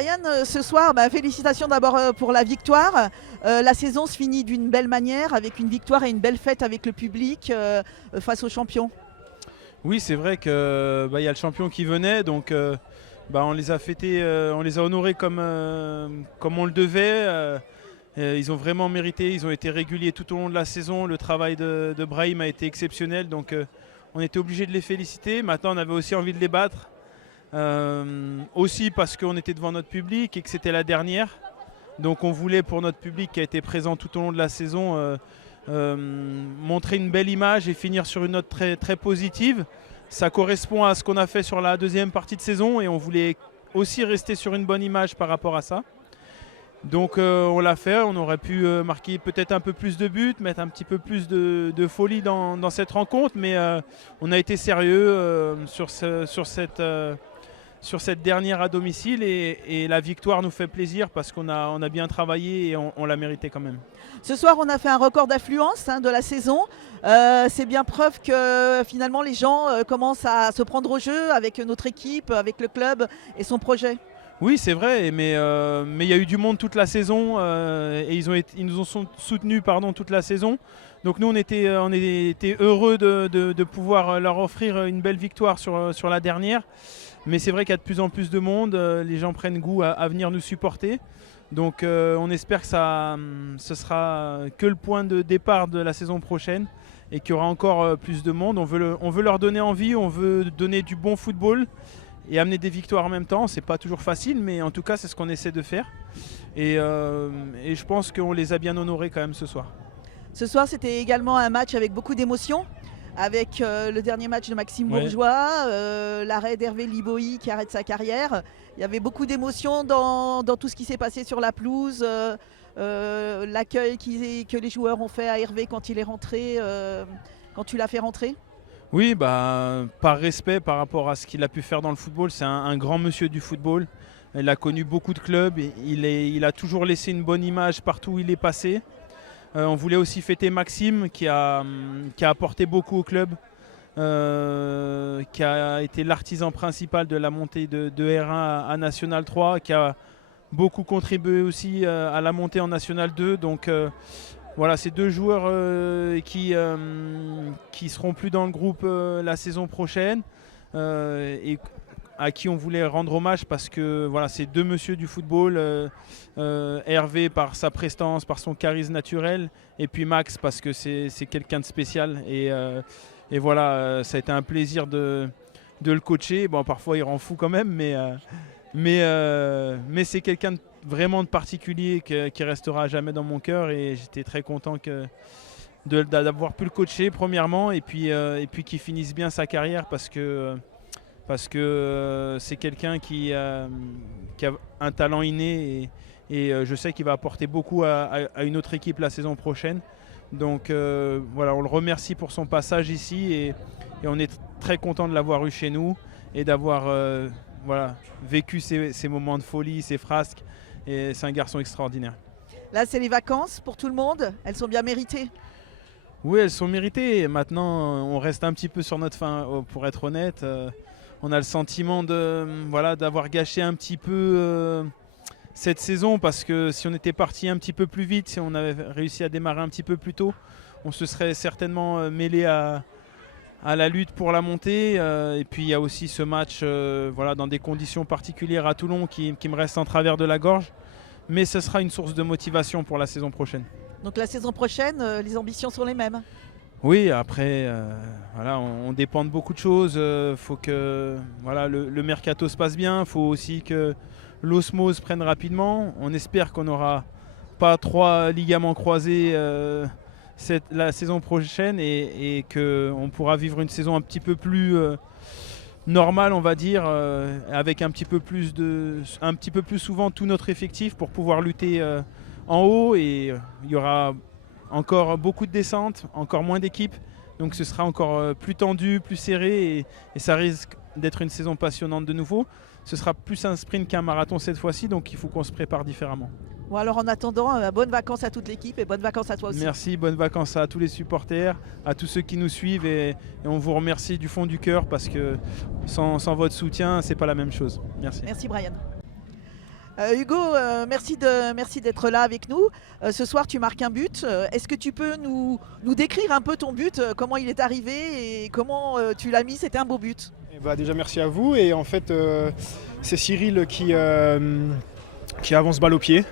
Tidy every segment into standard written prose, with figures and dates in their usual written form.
Brian, ce soir, félicitations d'abord pour la victoire. La saison se finit d'une belle manière avec une victoire et une belle fête avec le public face aux champions. Oui, c'est vrai qu'il y a le champion qui venait, donc on les a fêtés, on les a honorés comme on le devait. Ils ont vraiment mérité, ils ont été réguliers tout au long de la saison. Le travail de Brahim a été exceptionnel, donc on était obligé de les féliciter. Maintenant, on avait aussi envie de les battre. Aussi parce qu'on était devant notre public et que c'était la dernière. Donc on voulait pour notre public qui a été présent tout au long de la saison montrer une belle image et finir sur une note très, très positive. Ça correspond à ce qu'on a fait sur la deuxième partie de saison et on voulait aussi rester sur une bonne image par rapport à ça. Donc on l'a fait, on aurait pu marquer peut-être un peu plus de buts, mettre un petit peu plus de folie dans cette rencontre, mais on a été sérieux sur cette dernière à domicile et la victoire nous fait plaisir parce qu'on a bien travaillé et on l'a mérité quand même. Ce soir, on a fait un record d'affluence de la saison. C'est bien preuve que finalement les gens commencent à se prendre au jeu avec notre équipe, avec le club et son projet. Oui, c'est vrai, mais il y a eu du monde toute la saison et ils nous ont soutenus toute la saison. Donc nous, on était heureux de pouvoir leur offrir une belle victoire sur la dernière. Mais c'est vrai qu'il y a de plus en plus de monde, les gens prennent goût à venir nous supporter. Donc on espère que ce sera que le point de départ de la saison prochaine et qu'il y aura encore plus de monde. On veut leur donner envie, on veut donner du bon football et amener des victoires en même temps. C'est pas toujours facile, mais en tout cas c'est ce qu'on essaie de faire. Et je pense qu'on les a bien honorés quand même ce soir. Ce soir, c'était également un match avec beaucoup d'émotions, avec le dernier match de Maxime Bourgeois, l'arrêt d'Hervé Liboy qui arrête sa carrière. Il y avait beaucoup d'émotions dans tout ce qui s'est passé sur la pelouse, l'accueil que les joueurs ont fait à Hervé quand il est rentré, quand tu l'as fait rentrer. Oui, par respect par rapport à ce qu'il a pu faire dans le football, c'est un grand monsieur du football. Il a connu beaucoup de clubs, il a toujours laissé une bonne image partout où il est passé. On voulait aussi fêter Maxime qui a apporté beaucoup au club, qui a été l'artisan principal de la montée de R1 à National 3, qui a beaucoup contribué aussi à la montée en National 2. Donc voilà, ces deux joueurs qui seront plus dans le groupe la saison prochaine et à qui on voulait rendre hommage parce que voilà, c'est deux messieurs du football, Hervé par sa prestance, par son charisme naturel, et puis Max parce que c'est quelqu'un de spécial. Et voilà, ça a été un plaisir de le coacher. Bon, parfois il rend fou quand même, mais c'est quelqu'un vraiment de particulier qui restera à jamais dans mon cœur et j'étais très content d'avoir pu le coacher premièrement et puis qu'il finisse bien sa carrière parce que c'est quelqu'un qui a un talent inné et je sais qu'il va apporter beaucoup à une autre équipe la saison prochaine. Donc voilà, on le remercie pour son passage ici et on est très content de l'avoir eu chez nous et d'avoir vécu ces moments de folie, ces frasques. Et c'est un garçon extraordinaire. Là, c'est les vacances pour tout le monde. Elles sont bien méritées. Oui, elles sont méritées. Maintenant, on reste un petit peu sur notre faim, pour être honnête. On a le sentiment d'avoir gâché un petit peu cette saison parce que si on était parti un petit peu plus vite, si on avait réussi à démarrer un petit peu plus tôt, on se serait certainement mêlé à la lutte pour la montée. Et puis il y a aussi ce match dans des conditions particulières à Toulon qui me reste en travers de la gorge. Mais ce sera une source de motivation pour la saison prochaine. Donc la saison prochaine, les ambitions sont les mêmes? Oui, après, on dépend de beaucoup de choses. Faut que le mercato se passe bien. Il faut aussi que l'osmose prenne rapidement. On espère qu'on n'aura pas 3 ligaments croisés la saison prochaine et qu'on pourra vivre une saison un petit peu plus normale, on va dire, avec un petit peu plus souvent tout notre effectif pour pouvoir lutter en haut. Et il y aura encore beaucoup de descentes, encore moins d'équipes. Donc ce sera encore plus tendu, plus serré et ça risque d'être une saison passionnante de nouveau. Ce sera plus un sprint qu'un marathon cette fois-ci, donc il faut qu'on se prépare différemment. Bon, alors en attendant, bonnes vacances à toute l'équipe et bonnes vacances à toi aussi. Merci, bonnes vacances à tous les supporters, à tous ceux qui nous suivent et on vous remercie du fond du cœur parce que sans votre soutien, c'est pas la même chose. Merci. Merci Brian. Hugo, merci d'être là avec nous. Ce soir, tu marques un but. Est-ce que tu peux nous décrire un peu ton but, comment il est arrivé et comment tu l'as mis? C'était un beau but. Déjà merci à vous. Et en fait, c'est Cyril qui avance balle au pied.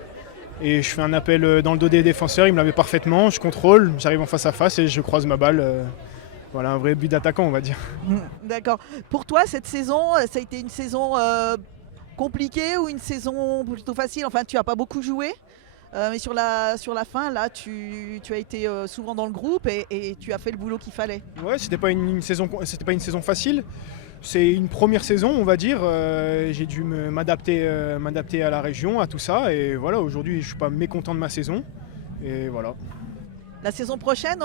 Et je fais un appel dans le dos des défenseurs, il me l'avait parfaitement. Je contrôle, j'arrive en face à face et je croise ma balle. Voilà, un vrai but d'attaquant, on va dire. D'accord. Pour toi, cette saison, ça a été une saison compliquée ou une saison plutôt facile? Enfin, tu n'as pas beaucoup joué, mais sur la fin, là, tu as été souvent dans le groupe et tu as fait le boulot qu'il fallait. Ouais, c'était pas une saison facile. C'est une première saison, on va dire. J'ai dû m'adapter à la région, à tout ça. Et voilà, aujourd'hui, je suis pas mécontent de ma saison. Et voilà. La saison prochaine,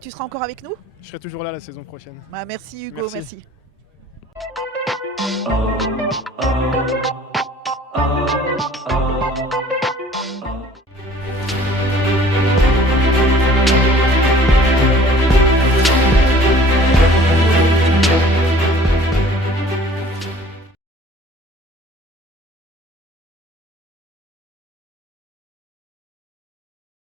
tu seras encore avec nous? Je serai toujours là la saison prochaine. Merci Hugo, merci.